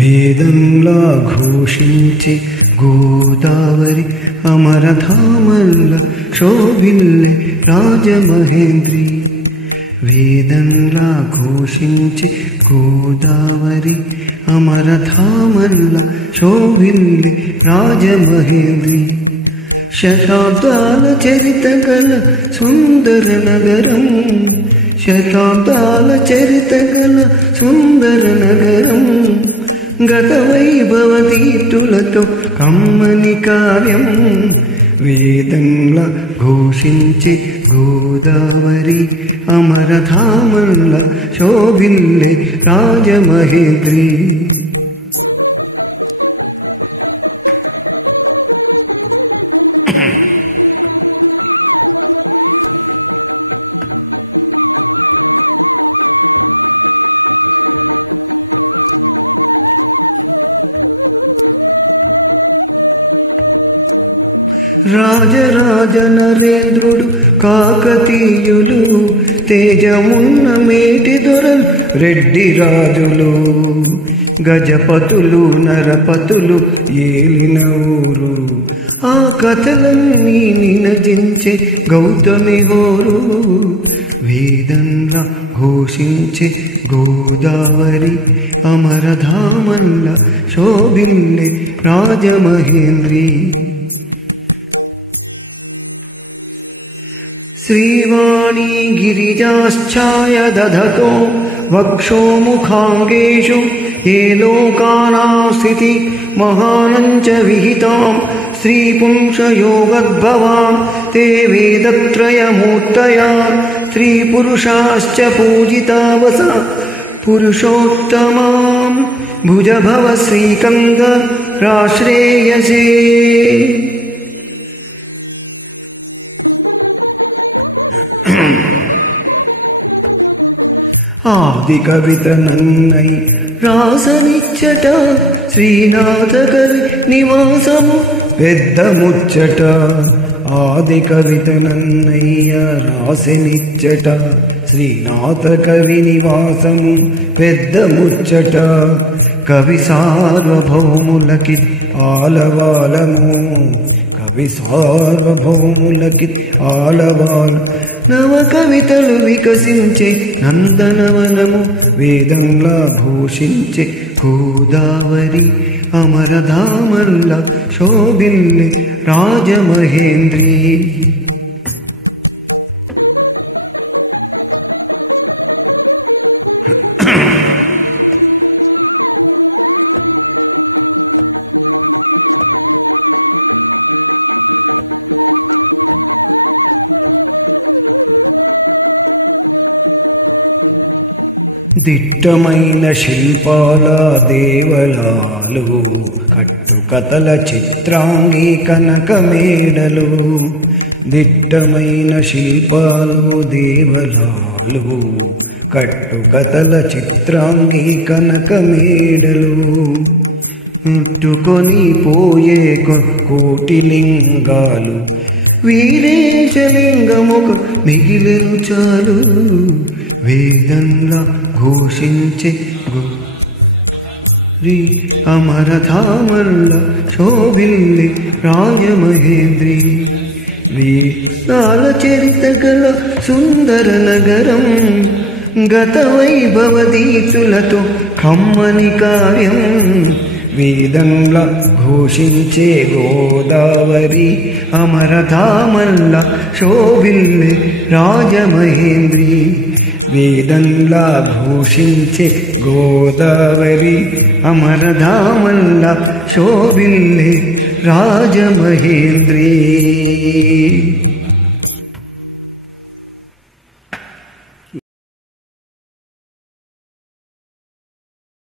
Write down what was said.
వేదంలా ఘోషించే గోదావరి అమరధామల్ల శోభిల్లే రాజమహేంద్రి. వేదంలా ఘోషించే గోదావరి అమరధామల్ల శోభిల్లే రాజమహేంద్రి. శతాబ్దాల చరిత గల సుందర నగరం, శతాబ్దాల చరిత గల సుందర నగరం, గత వైభవ దీటులతో కమ్మని కావ్యం. వేదంలా ఘోషించే గోదావరి అమరధామల్ల శోభిల్లే రాజమహేంద్రి. రాజరాజ నరేంద్రుడు కాకతీయులు, తేజమున్న మేటి దొరలు రెడ్డి రాజులు, గజపతులు నరపతులు ఏలిన ఊరు. ఆ కథలన్నీ నినజించే గౌతమి హోరు. వేదంలా ఘోషించే గోదావరి అమరధామల్ల శోభిల్లే రాజమహేంద్రి. శ్రీవాణీ గిరిజాశ్చాయ దధతో వక్షో ముఖాంగేషు ఏ లోకానాం స్థితి మహానంచ విహితాం స్త్రీ పుంసయోగద్భవాం తే వేదత్రయమూర్తయా స్త్రీ పురుషాశ్చ పూజితావస పురుషోత్తమాం భుజభవ శ్రీకంద రాశ్రేయసే. ఆది కవిత నన్నై రాసనిచ్చట శ్రీనాథ కవి నివాసము పెద్ద ముచ్చట. ఆది కవిత నన్నయ్య రాసనిచ్చట శ్రీనాథ కవి నివాసము పెద్ద ముచ్చట. కవి సార్వభౌములకి ఆలవాలము, కవి సార్వభౌములకి ఆలవాల. నవ కవితలు వికసించే నందనవనము, వేదంలా ఘోషించే గోదావరి అమరధామల్ల శోభిల్లే రాజమహేంద్రి. దిట్టమైన శిల్పాల దేవలాలు, కట్టుకథల చిత్రాంగి కనకమేడలు. దిట్టమైన శిల్పాలు దేవలాలు, కట్టుకథల చిత్రాంగి కనకమేడలు. ముట్టుకొని పోయే కోటిలింగాలు, వీరేశలింగముక మిగిలెను చాలు. వేదంలా ఘోషించే గోదావరి అమరధామల్ల శోభిల్లే రాజమహేంద్రి. వేదాల చరిత గల సుందర నగరం, గత వైభవ దీచులతో కమ్మని కావ్యం. వేదంలా ఘోషించే గోదావరి అమరధామల్ల శోభిల్లే రాజమహేంద్రి. వేదంలా ఘోషించే గోదావరి అమరధామల్ల శోభిల్లే రాజమహేంద్రి.